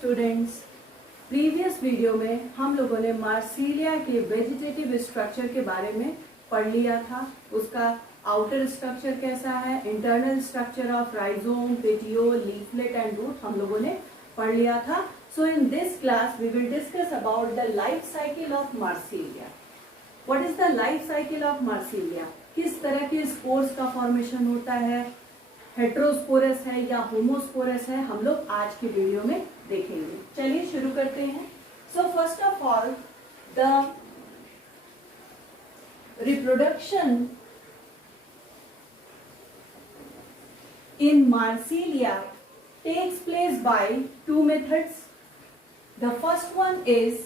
Students, previous video में हम लोगों ने मार्सिलिया के वेजिटेटिव स्ट्रक्चर के बारे में पढ़ लिया था। उसका आउटर स्ट्रक्चर कैसा है, internal structure of rhizome, petiole, leaflet and root हम लोगों ने पढ़ लिया था। So in this class we will discuss about the life cycle of Marsilea. What is the life cycle of Marsilea? किस तरह के स्पोर्स का फॉर्मेशन होता है, हेट्रोस्पोरस है या होमोस्पोरस है, हम लोग आज के वीडियो में देखेंगे। चलिए शुरू करते हैं। So first of all, the reproduction in Marsilia takes place by two methods. The first one is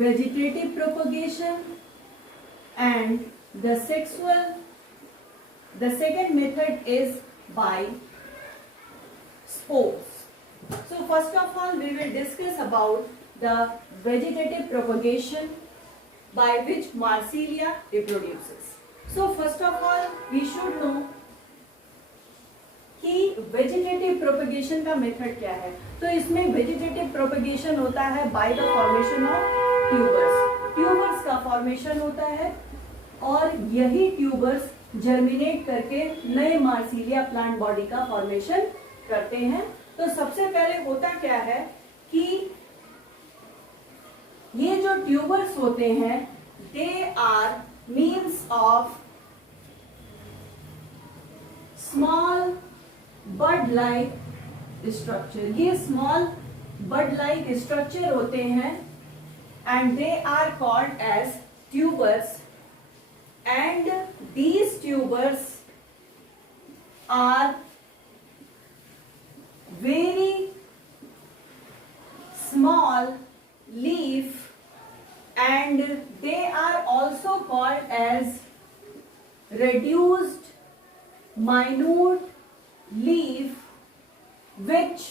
vegetative propagation and the second method is by spores. So first of all we will discuss about the vegetative propagation by which Marsilia reproduces. So first of all we should know कि vegetative propagation का method क्या है। तो इसमें vegetative propagation होता है by the formation of tubers. Tubers का formation होता है और यही ट्यूबर्स जर्मिनेट करके नए मार्सिलिया प्लांट बॉडी का फॉर्मेशन करते हैं। तो सबसे पहले होता क्या है कि ये जो ट्यूबर्स होते हैं they are means of small bud like structure. ये स्मॉल बड लाइक स्ट्रक्चर होते हैं and they are called as tubers and these tubers are very small leaf and they are also called as reduced minute leaf which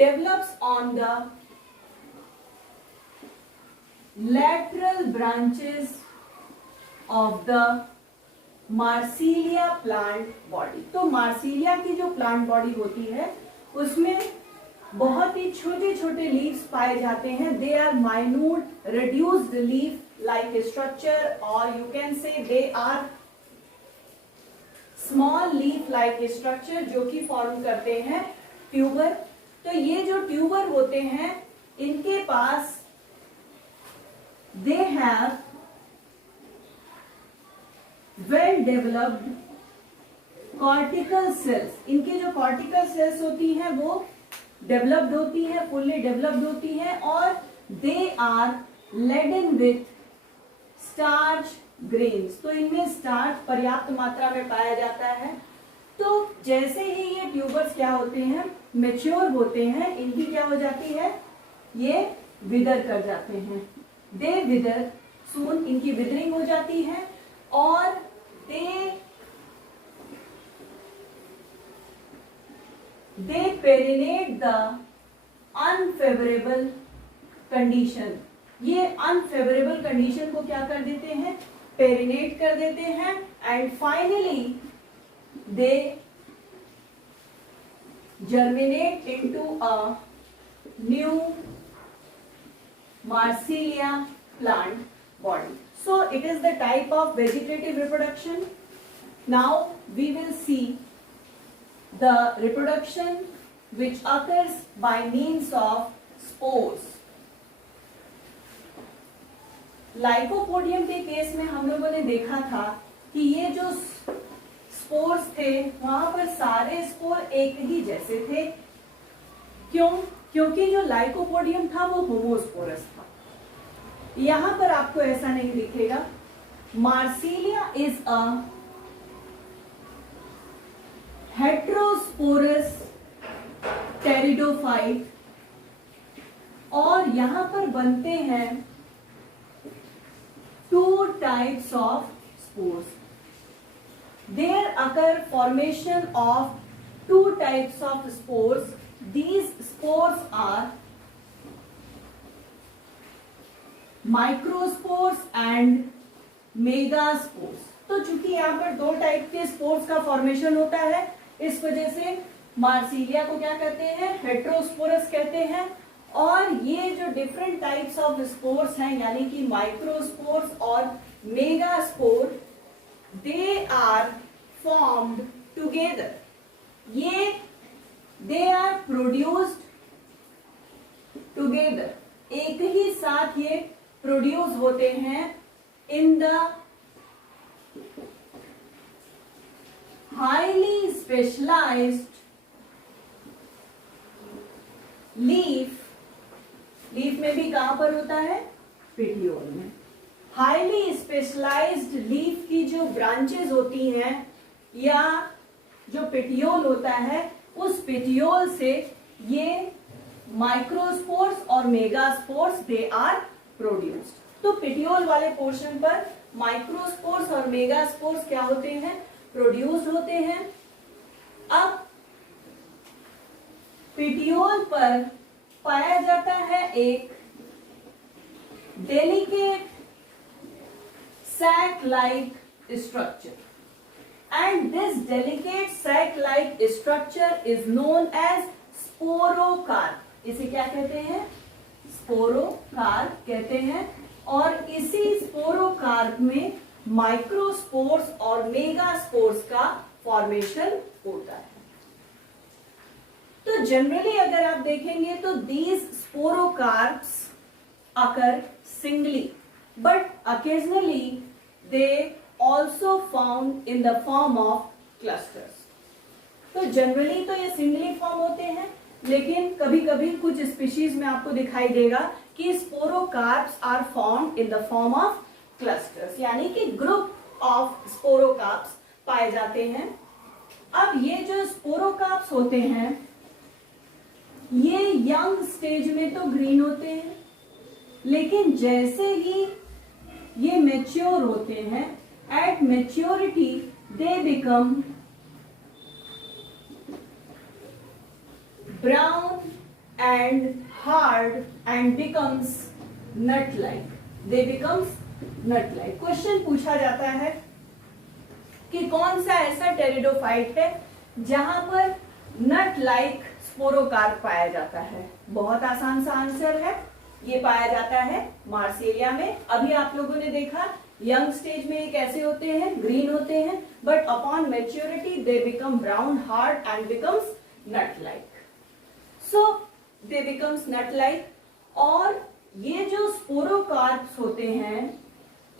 develops on the lateral branches of the Marsilia plant body। तो Marsilea की जो plant body होती है उसमें बहुत ही छोटे छोटे leaves पाए जाते हैं। They are minute reduced leaf like structure और you can say they are small leaf like structure जो कि फॉर्म करते हैं ट्यूबर। तो ये जो ट्यूबर होते हैं इनके पास they have well developed cortical cells. इनकी जो कॉर्टिकल सेल्स होती हैं वो डेवलप्ड होती है, फुल्ली डेवलप्ड होती है और they are laden with starch grains. तो इनमें स्टार्च पर्याप्त मात्रा में पाया जाता है। तो जैसे ही ये ट्यूबर्स क्या होते हैं, मैच्योर होते हैं, इनकी क्या हो जाती है, ये विदर कर जाते हैं। दे विदर सून, इनकी विदरिंग हो जाती है और they perinate the unfavorable condition। ये unfavorable condition को क्या कर देते हैं, पेरिनेट कर देते हैं and finally they germinate into a new Marsilia plant body। So it is the type of vegetative reproduction। Now we will see the reproduction which occurs by means of spores। Lycopodium के case में हम लोगों ने देखा था कि ये जो स्पोर्स थे वहां पर सारे स्पोर एक ही जैसे थे। क्यों? क्योंकि जो लाइकोपोडियम था वो होमोस्पोरस था। यहां पर आपको ऐसा नहीं दिखेगा। Marsilea is a heterosporous pteridophyte और यहां पर बनते हैं two types of spores. There occur formation of two types of spores. These spores are microspores and megaspores. तो चूंकि यहाँ पर दो टाइप के स्पोर्स का फॉर्मेशन होता है, इस वजह से मार्सिलिया को क्या कहते हैं, हेट्रोस्पोरस कहते हैं। और ये जो डिफरेंट टाइप्स ऑफ स्पोर्स हैं, यानी कि माइक्रोस्पोर्स और megaspore, they are formed together. ये दे आर प्रोड्यूस्ड टुगेदर, एक ही साथ ये प्रोड्यूस होते हैं in the highly specialised leaf. Leaf में भी कहां पर होता है, पेटियोल में। हाईली स्पेशलाइज्ड लीफ की जो ब्रांचेस होती हैं या जो पेटियोल होता है, उस पेटियोल से ये माइक्रोस्पोर्स और मेगास्पोर्स दे आर प्रोड्यूस्ड। तो पेटियोल वाले पोर्शन पर माइक्रोस्पोर्स और मेगास्पोर्स क्या होते हैं, प्रोड्यूस्ड होते हैं। अब पेटियोल पर पाया जाता है एक delicate sac like structure, and this delicate sac like structure is known as sporocarp। इसे क्या कहते हैं, स्पोरोकार्प कहते हैं। और इसी स्पोरोकार्प में माइक्रोस्पोर्स और मेगास्पोर्स का फॉर्मेशन होता है। तो जनरली अगर आप देखेंगे तो these sporocarps occur singly, but occasionally they also found in the form of clusters। तो जनरली तो ये सिंगली फॉर्म होते हैं, लेकिन कभी कभी कुछ स्पीशीज में आपको दिखाई देगा कि sporocarps are formed in the form of clusters, यानी कि ग्रुप ऑफ स्पोरोकार्प्स पाए जाते हैं। अब ये जो स्पोरोकार्प्स होते हैं, ये यंग स्टेज में तो ग्रीन होते हैं, लेकिन जैसे ही ये मैच्योर होते हैं, at maturity they become brown and hard and becomes not like. They becomes not like. Question पूछा जाता है कि कौन सा ऐसा टेरिडोफाइट है जहां पर नट लाइक स्पोरोकार्प पाया जाता है। बहुत आसान सा आंसर है, ये पाया जाता है मार्सिलिया में। अभी आप लोगों ने देखा यंग स्टेज में ये कैसे होते हैं, ग्रीन होते हैं, but upon maturity they become brown hard and becomes not like. So they becomes not like. और ये जो स्पोरोकार्प्स होते हैं,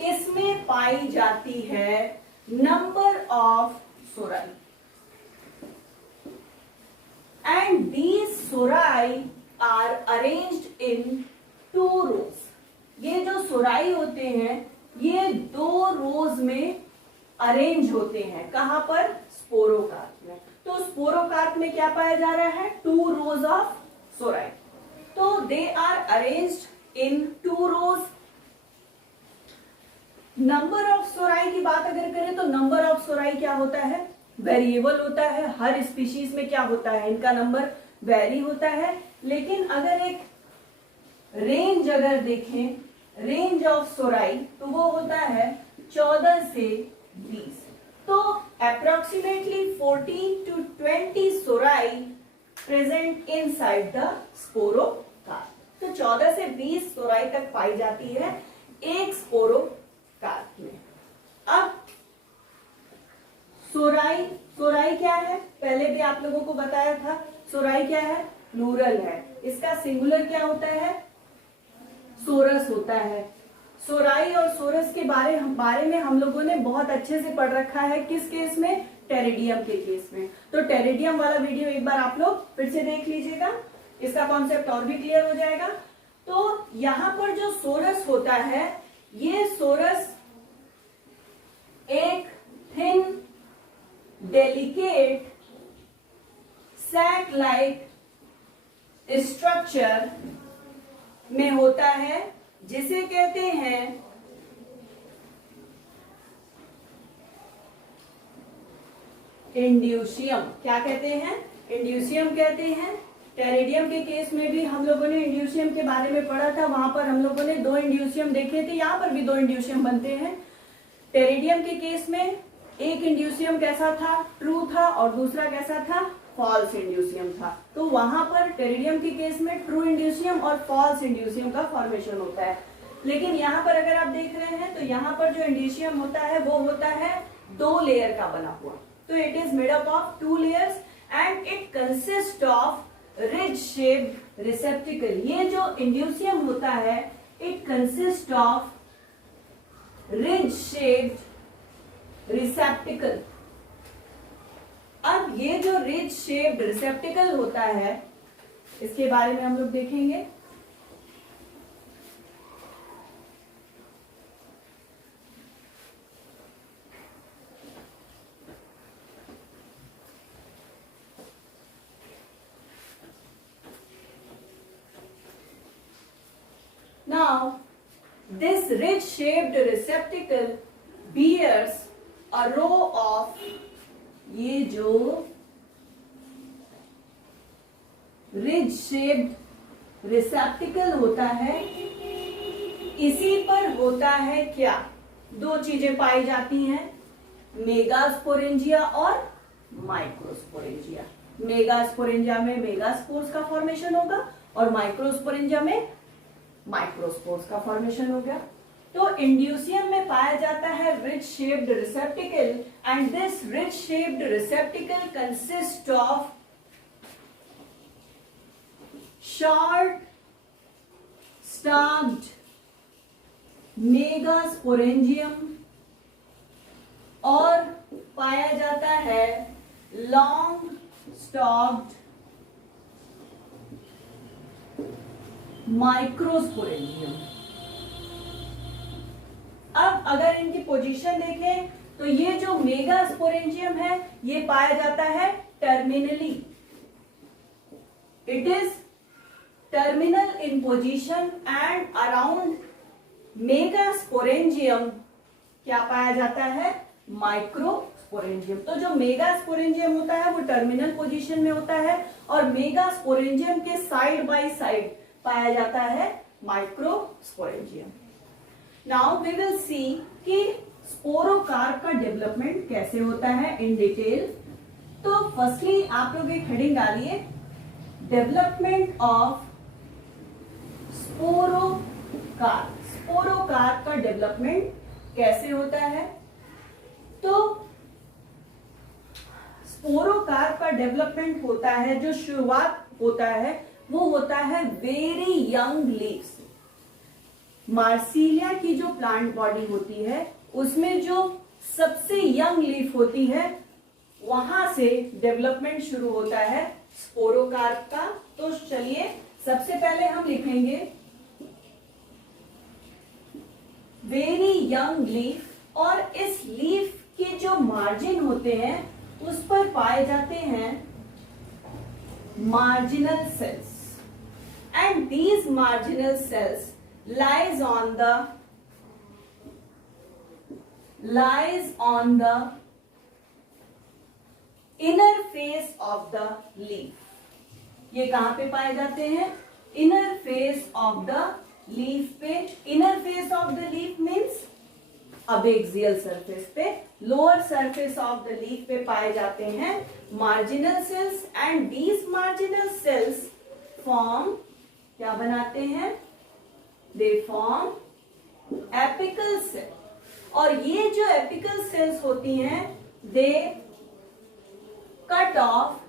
इसमें पाई जाती है number of sori, and these sori are arranged in 2 rows. ये जो सोराई होते हैं ये 2 रोज में अरेंज होते हैं। कहां पर, स्पोरोकार्प में। तो स्पोरोकार्प में क्या पाया जा रहा है, 2 रोज ऑफ सोराई। तो they are arranged in 2 rows. Number of sori की बात अगर करें तो नंबर ऑफ सोराई क्या होता है, वेरिएबल होता है। हर स्पीशीज में क्या होता है, इनका नंबर वेरी होता है। लेकिन अगर एक रेंज अगर देखें, रेंज ऑफ सोराई, तो वो होता है 14 से 20। तो approximately 14 to 20 sori present inside the sporocarp. तो 14 से 20 सोराई तक पाई जाती है एक स्पोरोकार्प में। अब सोराई, सोराई क्या है, पहले भी आप लोगों को बताया था। सोराई क्या है, प्लूरल है। इसका सिंगुलर क्या होता है, सोरस होता है। सोराई और सोरस के बारे में हम लोगों ने बहुत अच्छे से पढ़ रखा है। किस केस में, टेरिडियम के केस में। तो टेरिडियम वाला वीडियो एक बार आप लोग फिर से देख लीजिएगा, इसका कॉन्सेप्ट और भी क्लियर हो जाएगा। तो यहां पर जो सोरस होता है, ये सोरस एक thin delicate sac like structure में होता है, जिसे कहते हैं इंड्यूसियम। क्या कहते हैं, इंड्यूसियम कहते हैं। टेरिडियम के केस में भी हम लोगों ने इंड्यूसियम के बारे में पढ़ा था। वहां पर हम लोगों ने 2 इंड्यूसियम देखे थे, यहां पर भी 2 इंड्यूसियम बनते हैं। टेरिडियम के केस में एक इंड्यूसियम कैसा था, ट्रू था, और दूसरा कैसा था, फॉल्स इंड्यूसियम था। तो वहां पर टेरिडियम के केस में ट्रू इंड्यूसियम और फॉल्स इंड्यूसियम का फॉर्मेशन होता है। लेकिन यहाँ पर अगर आप देख रहे हैं तो यहाँ पर जो इंड्यूसियम होता है वो होता है 2 लेयर का बना हुआ। तो it is made up of 2 layers and it consist of ridge shaped रिसेप्टिकल। ये जो इंड्यूसियम होता है it consist of ridge shaped रिसेप्टिकल। अब ये जो रिज शेप्ड रिसेप्टिकल होता है इसके बारे में हम लोग देखेंगे। Now, this ridge-shaped receptacle bears a row of, ये जो ridge-shaped receptacle होता है इसी पर होता है क्या, 2 चीजें पाई जाती हैं, मेगास्पोरेंजिया और माइक्रोस्पोरेंजिया। मेगास्पोरेंजिया में मेगास्पोर्स का फॉर्मेशन होगा और माइक्रोस्पोरेंजिया में माइक्रोस्पोर्स का फॉर्मेशन हो गया। तो इंड्यूसियम में पाया जाता है ridge shaped receptacle and this ridge shaped receptacle consist of short stalked megasporangium और पाया जाता है लॉन्ग स्टॉक्ड माइक्रोस्पोरेंजियम। अब अगर इनकी पोजीशन देखें तो ये जो मेगास्पोरेंजियम है ये पाया जाता है terminally, it is terminal in position and around megasporangium क्या पाया जाता है, माइक्रोस्पोरेंजियम। तो जो मेगास्पोरेंजियम होता है वो टर्मिनल पोजीशन में होता है और मेगास्पोरेंजियम के साइड बाय साइड पाया जाता है microsporangium. Now we will see कि स्पोरोकार्प का डेवलपमेंट कैसे होता है इन डिटेल। तो फर्स्टली आप लोग एक हेडिंग डालिए, डेवलपमेंट ऑफ स्पोरोकार्प। स्पोरोकार्प का डेवलपमेंट कैसे होता है। तो स्पोरोकार्प का डेवलपमेंट होता है, जो शुरुआत होता है वो होता है वेरी यंग लीव्स। मार्सिलिया की जो प्लांट बॉडी होती है उसमें जो सबसे यंग लीफ होती है वहां से डेवलपमेंट शुरू होता है स्पोरोकार्प का। तो चलिए सबसे पहले हम लिखेंगे वेरी यंग लीफ, और इस लीफ के जो मार्जिन होते हैं उस पर पाए जाते हैं marginal cells, and these marginal cells lies on the inner face of the leaf। ये कहां पे पाए जाते हैं, inner face of the leaf पे। inner face of the leaf means abaxial surface पे, lower surface of the leaf पे पाए जाते हैं marginal cells and these marginal cells form क्या बनाते हैं, दे फॉर्म एपिकल सेल। और ये जो एपिकल सेल्स होती हैं they cut off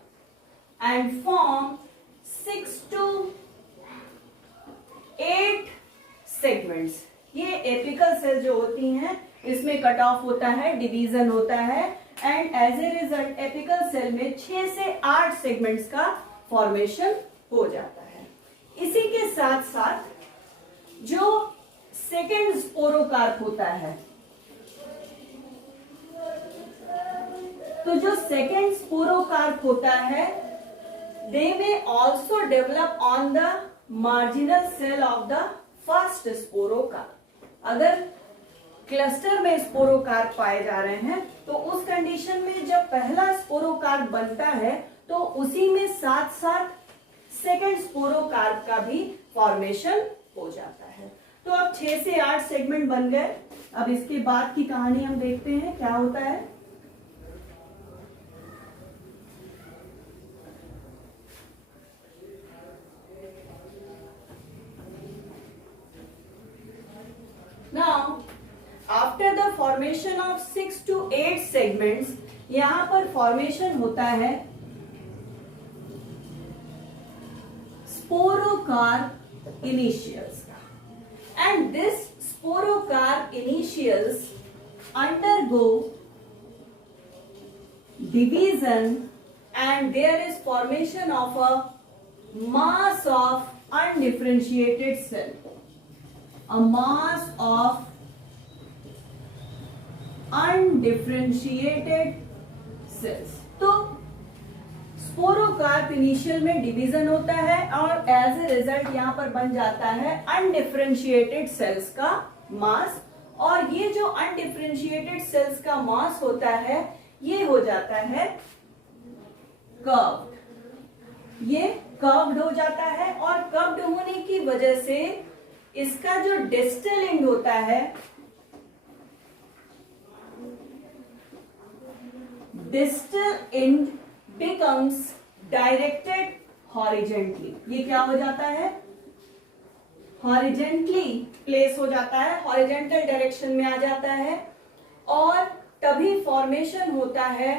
and form 6 to 8 segments. ये एपिकल सेल जो होती हैं इसमें कट ऑफ होता है, डिवीजन होता है and as a result apical cell में 6 से 8 सेगमेंट्स का फॉर्मेशन हो जाता है। इसी के साथ साथ जो सेकेंड स्पोरोकार्प होता है, तो जो सेकेंड स्पोरोकार्प होता है they may also develop on the marginal cell of the first sporocarp. अगर क्लस्टर में स्पोरोकार्प पाए जा रहे हैं तो उस कंडीशन में जब पहला स्पोरोकार्प बनता है तो उसी में साथ साथ सेकेंड स्पोरोकार्प का भी फॉर्मेशन हो जाता है। तो अब 6 से 8 सेगमेंट बन गए। अब इसके बाद की कहानी हम देखते हैं क्या होता है। फॉर्मेशन ऑफ 6 to 8 सेगमेंट्स, यहां पर फॉर्मेशन होता है स्पोरोकार्प इनिशियल्स का, and this sporocarp initials undergo division and there is formation of a mass of undifferentiated cell, a mass of undifferentiated cells. तो स्पोरोकार्प इनिशियल में डिवीजन होता है और एज ए रिजल्ट यहां पर बन जाता है अनडिफरेंशिएटेड सेल्स का मास, और ये जो अनडिफरेंशिएटेड सेल्स का मास होता है ये हो जाता है कर्व्ड, ये कर्व्ड हो जाता है, और कर्व्ड होने की वजह से इसका जो डिस्टल एंड होता है, distal end becomes directed horizontally, ये क्या हो जाता है, हॉरिजेंटली प्लेस हो जाता है, हॉरिजेंटल डायरेक्शन में आ जाता है, और तभी फॉर्मेशन होता है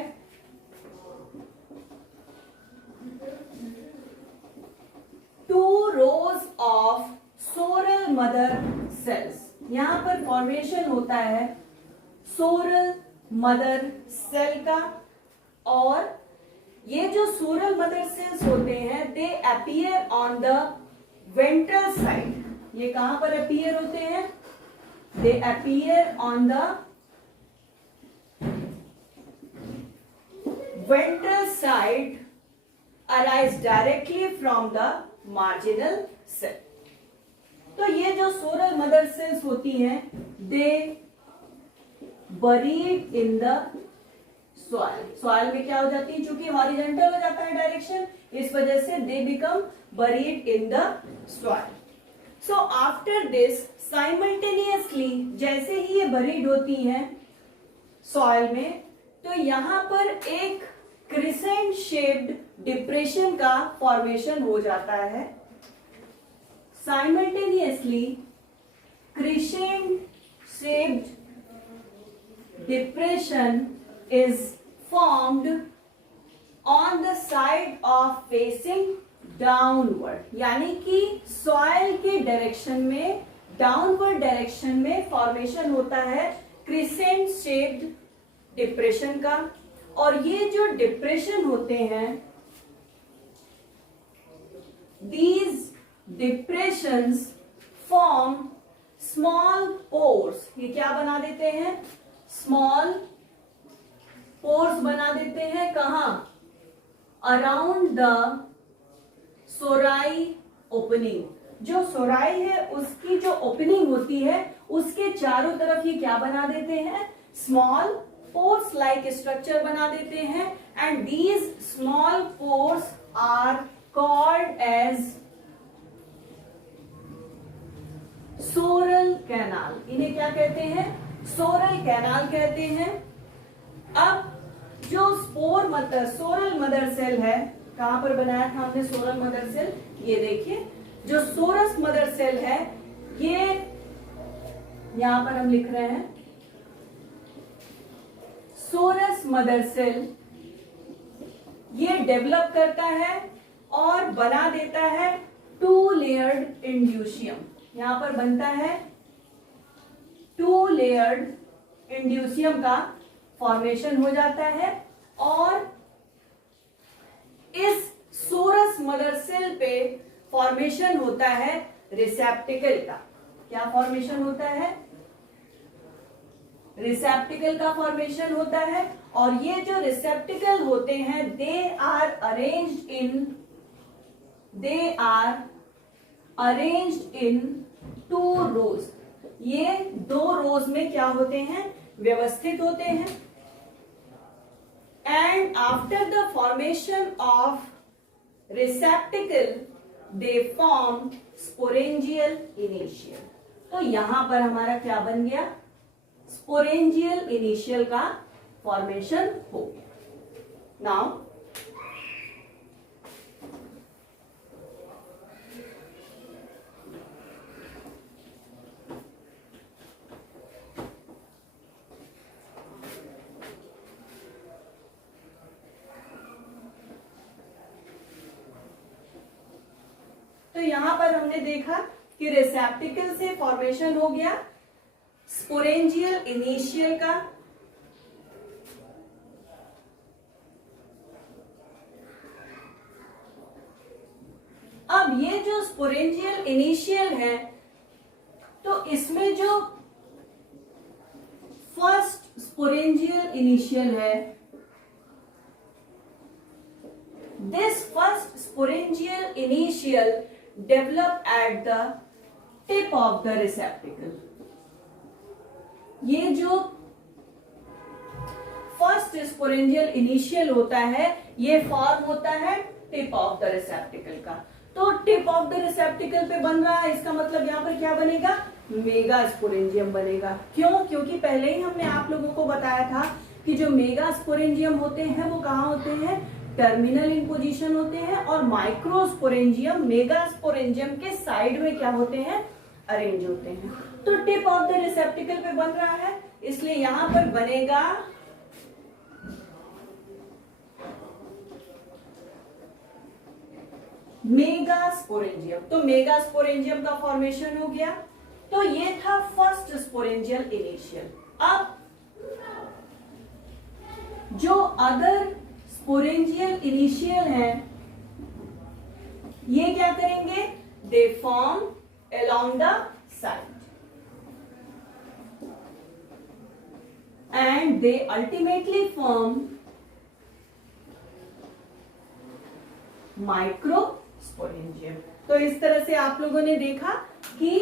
two rows of soral mother cells. यहां पर फॉर्मेशन होता है सोरल मदर सेल का, और ये जो सोरल मदर सेल्स होते हैं they appear on the ventral side. ये कहां पर अपीयर होते हैं, they appear on the ventral side, arise directly from the marginal cell. तो ये जो सोरल मदर सेल्स होती हैं they buried in the soil, soil में क्या हो जाती है, चूंकि हॉरिजेंटल हो जाता है डायरेक्शन, इस वजह से they become buried in the soil. So after this simultaneously जैसे ही ये बरीड होती हैं सॉइल में, तो यहां पर एक क्रिसेंट शेप्ड डिप्रेशन का फॉर्मेशन हो जाता है। Simultaneously crescent shaped depression is formed on the side of facing downward, यानी कि सॉइल के डायरेक्शन में, डाउनवर्ड डायरेक्शन में फॉर्मेशन होता है क्रिसेंट शेप्ड डिप्रेशन का। और ये जो डिप्रेशन होते हैं, these depressions form small pores, ये क्या बना देते हैं, स्मॉल पोर्स बना देते हैं, कहां, अराउंड द सोराई ओपनिंग। जो सोराई है उसकी जो ओपनिंग होती है उसके चारों तरफ ये क्या बना देते हैं, स्मॉल पोर्स लाइक स्ट्रक्चर बना देते हैं, and these small pores are called as soral canal. इन्हें क्या कहते हैं, सोरल कैनाल कहते हैं। अब जो स्पोर मदर, सोरल मदर सेल है, कहां पर बनाया था हमने सोरल मदर सेल, ये देखिए जो सोरस मदर सेल है, ये यहां पर हम लिख रहे हैं सोरस मदर सेल, ये डेवलप करता है और बना देता है टू लेयर्ड इंड्यूसियम। यहां पर बनता है टू लेयर्ड इंड्यूसियम का फॉर्मेशन हो जाता है, और इस सोरस मदर सेल पे फॉर्मेशन होता है रिसेप्टिकल का। क्या फॉर्मेशन होता है, रिसेप्टिकल का फॉर्मेशन होता है। और ये जो रिसेप्टिकल होते हैं they are arranged in two rows. ये दो रोज में क्या होते हैं, व्यवस्थित होते हैं। And after the formation of रिसेप्टिकल they form sporangial initial. तो यहां पर हमारा क्या बन गया, स्पोरेंजियल इनिशियल का फॉर्मेशन हो गया। नाउ तो यहां पर हमने देखा कि रिसेप्टिकल से फॉर्मेशन हो गया स्पोरेंजियल इनिशियल का, अब ये जो स्पोरेंजियल इनिशियल है तो इसमें जो फर्स्ट स्पोरेंजियल इनिशियल है, this first sporangial initial develop at the tip of the receptacle. ये जो फर्स्ट स्पोरेंजियल इनिशियल होता है ये फॉर्म होता है टिप ऑफ द रिसेप्टिकल का। तो टिप ऑफ द रिसेप्टिकल पे बन रहा है, इसका मतलब यहाँ पर क्या बनेगा, मेगा स्पोरेंजियम बनेगा। क्यों? क्योंकि पहले ही हमने आप लोगों को बताया था कि जो मेगा स्पोरेंजियम होते हैं वो कहाँ होते हैं, टर्मिनल इन पोजीशन होते हैं, और माइक्रोस्पोरेंजियम मेगा स्पोरेंजियम के साइड में क्या होते हैं, अरेंज होते हैं। तो टिप ऑफ द रिसेप्टिकल पे बन रहा है, इसलिए यहां पर बनेगा मेगा स्पोरेंजियम। तो मेगा स्पोरेंजियम का फॉर्मेशन हो गया। तो ये था फर्स्ट स्पोरेंजियल इनिशियल। अब जो अदर स्पोरेंजियल इनिशियल है ये क्या करेंगे, they form along the side and they ultimately form microsporangium. तो इस तरह से आप लोगों ने देखा कि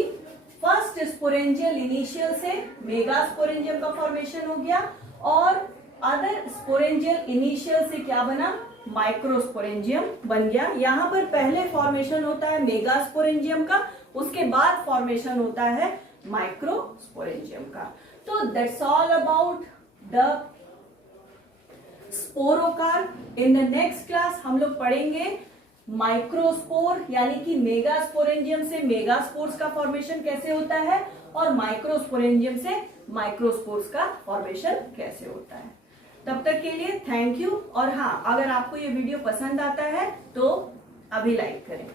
फर्स्ट स्पोरेंजियल इनिशियल से मेगा स्पोरेंजियम का फॉर्मेशन हो गया और अदर स्पोरेंजियल इनिशियल से क्या बना, माइक्रोस्पोरेंजियम बन गया। यहां पर पहले फॉर्मेशन होता है मेगा स्पोरेंजियम का, उसके बाद फॉर्मेशन होता है माइक्रोस्पोरेंजियम का। तो that's all about the sporocarp. In the next class हम लोग पढ़ेंगे माइक्रोस्पोर, यानी कि मेगा स्पोरेंजियम से मेगा स्पोर्स का फॉर्मेशन कैसे होता है और माइक्रोस्पोरेंजियम से माइक्रोस्पोर्स का फॉर्मेशन कैसे होता है। तब तक के लिए थैंक यू। और हाँ, अगर आपको ये वीडियो पसंद आता है तो अभी लाइक करें।